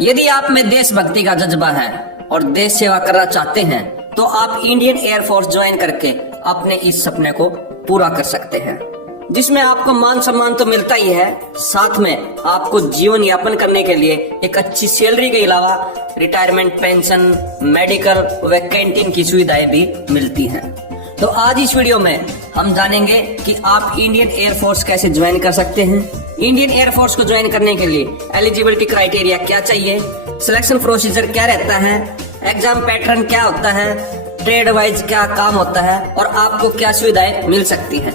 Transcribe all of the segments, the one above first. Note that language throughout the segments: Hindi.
यदि आप में देशभक्ति का जज्बा है और देश सेवा करना चाहते हैं तो आप इंडियन एयरफोर्स ज्वाइन करके अपने इस सपने को पूरा कर सकते हैं, जिसमें आपको मान सम्मान तो मिलता ही है, साथ में आपको जीवन यापन करने के लिए एक अच्छी सैलरी के अलावा रिटायरमेंट पेंशन, मेडिकल व कैंटीन की सुविधाएं भी मिलती हैं। तो आज इस वीडियो में हम जानेंगे कि आप इंडियन एयरफोर्स कैसे ज्वाइन कर सकते हैं, इंडियन एयरफोर्स को ज्वाइन करने के लिए एलिजिबिलिटी क्राइटेरिया क्या चाहिए, सिलेक्शन प्रोसीजर क्या रहता है, एग्जाम पैटर्न क्या होता है, ट्रेड वाइज क्या काम होता है और आपको क्या सुविधाएं मिल सकती हैं।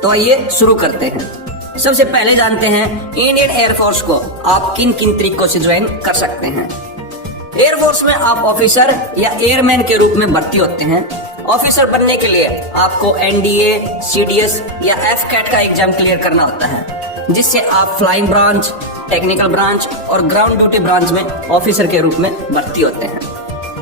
तो आइए शुरू करते हैं। सबसे पहले जानते हैं इंडियन एयरफोर्स को आप किन किन तरीकों से ज्वाइन कर सकते हैं। एयरफोर्स में आप ऑफिसर या एयरमैन के रूप में भर्ती होते हैं। ऑफिसर बनने के लिए आपको एनडीए, सीडीएस या एफकैट का एग्जाम क्लियर करना होता है, जिससे आप फ्लाइंग ब्रांच, टेक्निकल ब्रांच और ग्राउंड ड्यूटी ब्रांच में ऑफिसर के रूप में भर्ती होते हैं।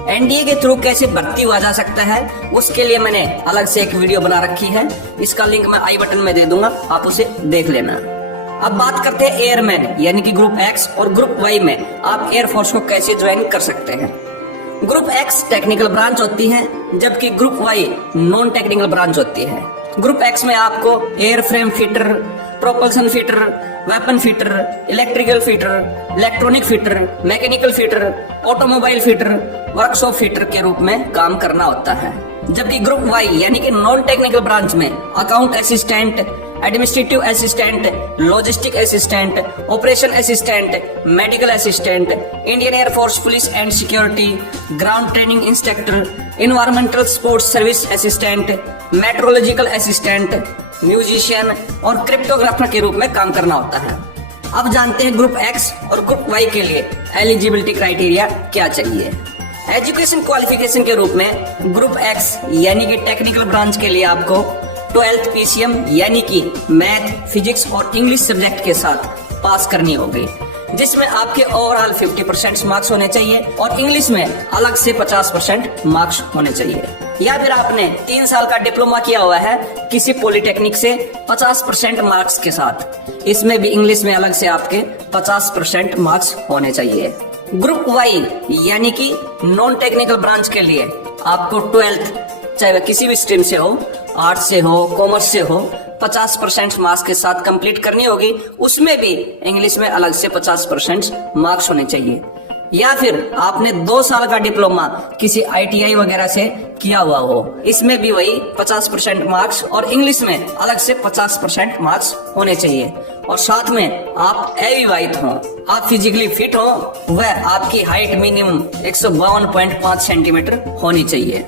एनडीए के थ्रू कैसे भर्ती हुआ जा सकता है, उसके लिए मैंने अलग से एक वीडियो बना रखी है, इसका लिंक मैं आई बटन में दे दूंगा, आप उसे देख लेना। अब बात करते हैं एयरमैन यानी कि ग्रुप एक्स और ग्रुप वाई में आप एयरफोर्स को कैसे ज्वाइन कर सकते हैं। ग्रुप एक्स टेक्निकल ब्रांच होती है, जबकि group Y non technical branch होती है। ग्रुप एक्स में आपको airframe fitter, propulsion fitter, weapon fitter, electrical fitter, electronic fitter, mechanical fitter, automobile fitter, workshop fitter के रूप में काम करना होता है। जबकि ग्रुप वाई यानी कि नॉन टेक्निकल ब्रांच में account assistant, administrative assistant, logistic assistant, operation assistant, medical assistant, Indian Air Force police and security, ground training instructor, environmental sports service assistant, meteorological assistant, musician और क्रिप्टोग्राफर के रूप में काम करना होता है। अब जानते हैं ग्रुप एक्स और ग्रुप वाई के लिए एलिजिबिलिटी क्राइटेरिया क्या चाहिए। एजुकेशन क्वालिफिकेशन के रूप में ग्रुप एक्स यानी कि टेक्निकल ब्रांच के लिए आपको 12th PCM यानी कि मैथ, फिजिक्स और इंग्लिश सब्जेक्ट के साथ पास करनी होगी, जिसमें आपके ओवरऑल 50% मार्क्स होने चाहिए और इंग्लिश में अलग से 50% मार्क्स होने चाहिए। या फिर आपने 3 साल का डिप्लोमा किया हुआ है किसी पॉलिटेक्निक से 50% मार्क्स के साथ, इसमें भी इंग्लिश में अलग से आपके 50% मार्क्स होने चाहिए। ग्रुप वाई यानी कि नॉन टेक्निकल ब्रांच के लिए आपको 12th चाहे वह किसी भी स्ट्रीम से हो, आर्ट्स से हो, कॉमर्स से हो, 50% मार्क्स के साथ कंप्लीट करनी होगी, उसमें भी इंग्लिश में अलग से 50% मार्क्स होने चाहिए। या फिर आपने 2 साल का डिप्लोमा किसी ITI वगैरह से किया हुआ हो, इसमें भी वही 50% मार्क्स और इंग्लिश में अलग से 50% मार्क्स होने चाहिए। और साथ में आप अविवाहित हो, आप फिजिकली फिट हो, वह आपकी हाइट मिनिमम 152.5 सेंटीमीटर होनी चाहिए।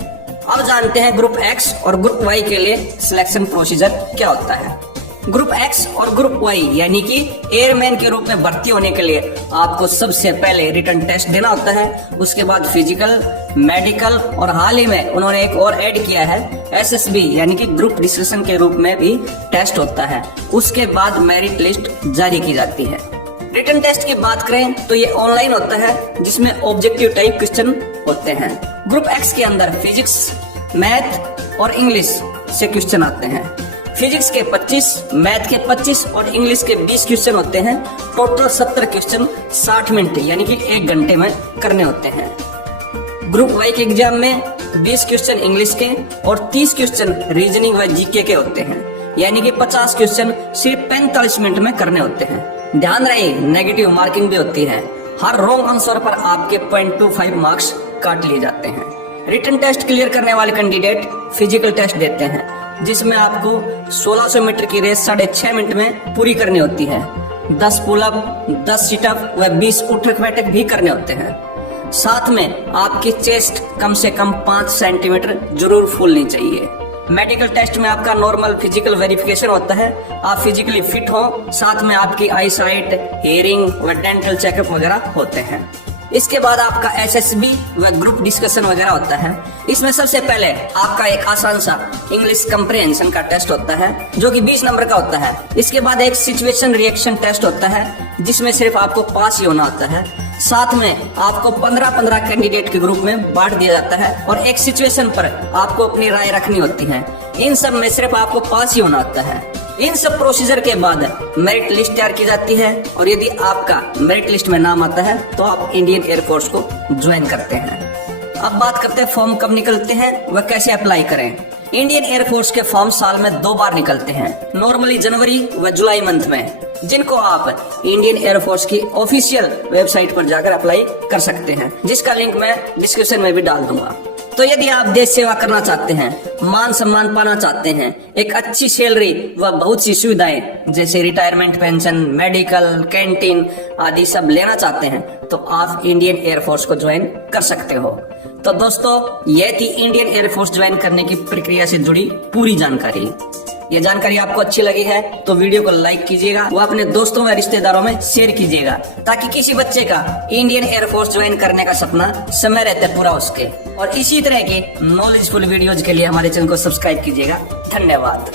अब जानते हैं ग्रुप एक्स और ग्रुप वाई के लिए सिलेक्शन प्रोसीजर क्या होता है। ग्रुप एक्स और ग्रुप वाई यानी कि एयरमैन के रूप में भर्ती होने के लिए आपको सबसे पहले रिटन टेस्ट देना होता है, उसके बाद फिजिकल, मेडिकल और हाल ही में उन्होंने एक और ऐड किया है SSB यानी कि ग्रुप डिस्कशन के रूप में भी टेस्ट होता है। उसके बाद मेरिट लिस्ट जारी की जाती है। रिटन टेस्ट की बात करें तो ये ऑनलाइन होता है, जिसमें ऑब्जेक्टिव टाइप क्वेश्चन होते हैं। ग्रुप एक्स के अंदर फिजिक्स, मैथ और इंग्लिश से क्वेश्चन आते हैं। फिजिक्स के 25, मैथ के 25 और इंग्लिश के 20 क्वेश्चन होते हैं। टोटल 70 क्वेश्चन 60 मिनट यानी कि 1 घंटे में करने होते हैं। ग्रुप वाई के एग्जाम में 20 क्वेश्चन इंग्लिश के और 30 क्वेश्चन रीजनिंग व जीके के होते हैं, यानी कि 50 क्वेश्चन सिर्फ 45 मिनट में करने होते हैं। ध्यान रहे नेगेटिव मार्किंग भी होती है, हर रॉन्ग आंसर पर आपके 0.25 मार्क्स काट लिए जाते हैं। रिटन टेस्ट क्लियर करने वाले कैंडिडेट फिजिकल टेस्ट देते हैं, जिसमें आपको 1600 मीटर की रेस 6.5 मिनट में पूरी करनी होती है। 10 पुलअप, 10 सिटअप व 20 उठक बैठक भी करने होते हैं। साथ में आपकी चेस्ट कम से कम 5 सेंटीमीटर जरूर फूलनी चाहिए। मेडिकल टेस्ट में आपका नॉर्मल फिजिकल वेरिफिकेशन होता है, आप फिजिकली फिट हो, साथ में आपकी आई साइट, हियरिंग व डेंटल चेकअप वगैरह होते हैं। इसके बाद आपका SSB व ग्रुप डिस्कशन वगैरह होता है। इसमें सबसे पहले आपका एक आसान सा इंग्लिश कंप्रिहेंशन का टेस्ट होता है, जो कि 20 नंबर का होता है। इसके बाद एक सिचुएशन रिएक्शन टेस्ट होता है, जिसमें सिर्फ आपको पास ही होना होता है। साथ में आपको 15-15 कैंडिडेट के ग्रुप में बांट दिया जाता है और एक सिचुएशन पर आपको अपनी राय रखनी होती है। इन सब में सिर्फ आपको पास ही होना होता है। इन सब प्रोसीजर के बाद मेरिट लिस्ट तैयार की जाती है और यदि आपका मेरिट लिस्ट में नाम आता है तो आप इंडियन एयरफोर्स को ज्वाइन करते हैं। अब बात करते हैं फॉर्म कब निकलते हैं व कैसे अप्लाई करें। इंडियन एयरफोर्स के फॉर्म साल में 2 बार निकलते हैं, नॉर्मली जनवरी व जुलाई मंथ में, जिनको आप इंडियन एयरफोर्स की ऑफिशियल वेबसाइट पर जाकर अप्लाई कर सकते हैं, जिसका लिंक मैं डिस्क्रिप्शन में भी डाल दूंगा। तो यदि आप देश सेवा करना चाहते हैं, मान सम्मान पाना चाहते हैं, एक अच्छी सैलरी व बहुत सी सुविधाएं जैसे रिटायरमेंट पेंशन, मेडिकल, कैंटीन आदि सब लेना चाहते हैं तो आप इंडियन एयरफोर्स को ज्वाइन कर सकते हो। तो दोस्तों, यह थी इंडियन एयरफोर्स ज्वाइन करने की प्रक्रिया से जुड़ी पूरी जानकारी। ये जानकारी आपको अच्छी लगी है तो वीडियो को लाइक कीजिएगा, वो अपने दोस्तों व रिश्तेदारों में शेयर कीजिएगा ताकि किसी बच्चे का इंडियन एयरफोर्स ज्वाइन करने का सपना समय रहते पूरा हो सके। और इसी तरह के नॉलेजफुल वीडियोज के लिए हमारे चैनल को सब्सक्राइब कीजिएगा। धन्यवाद।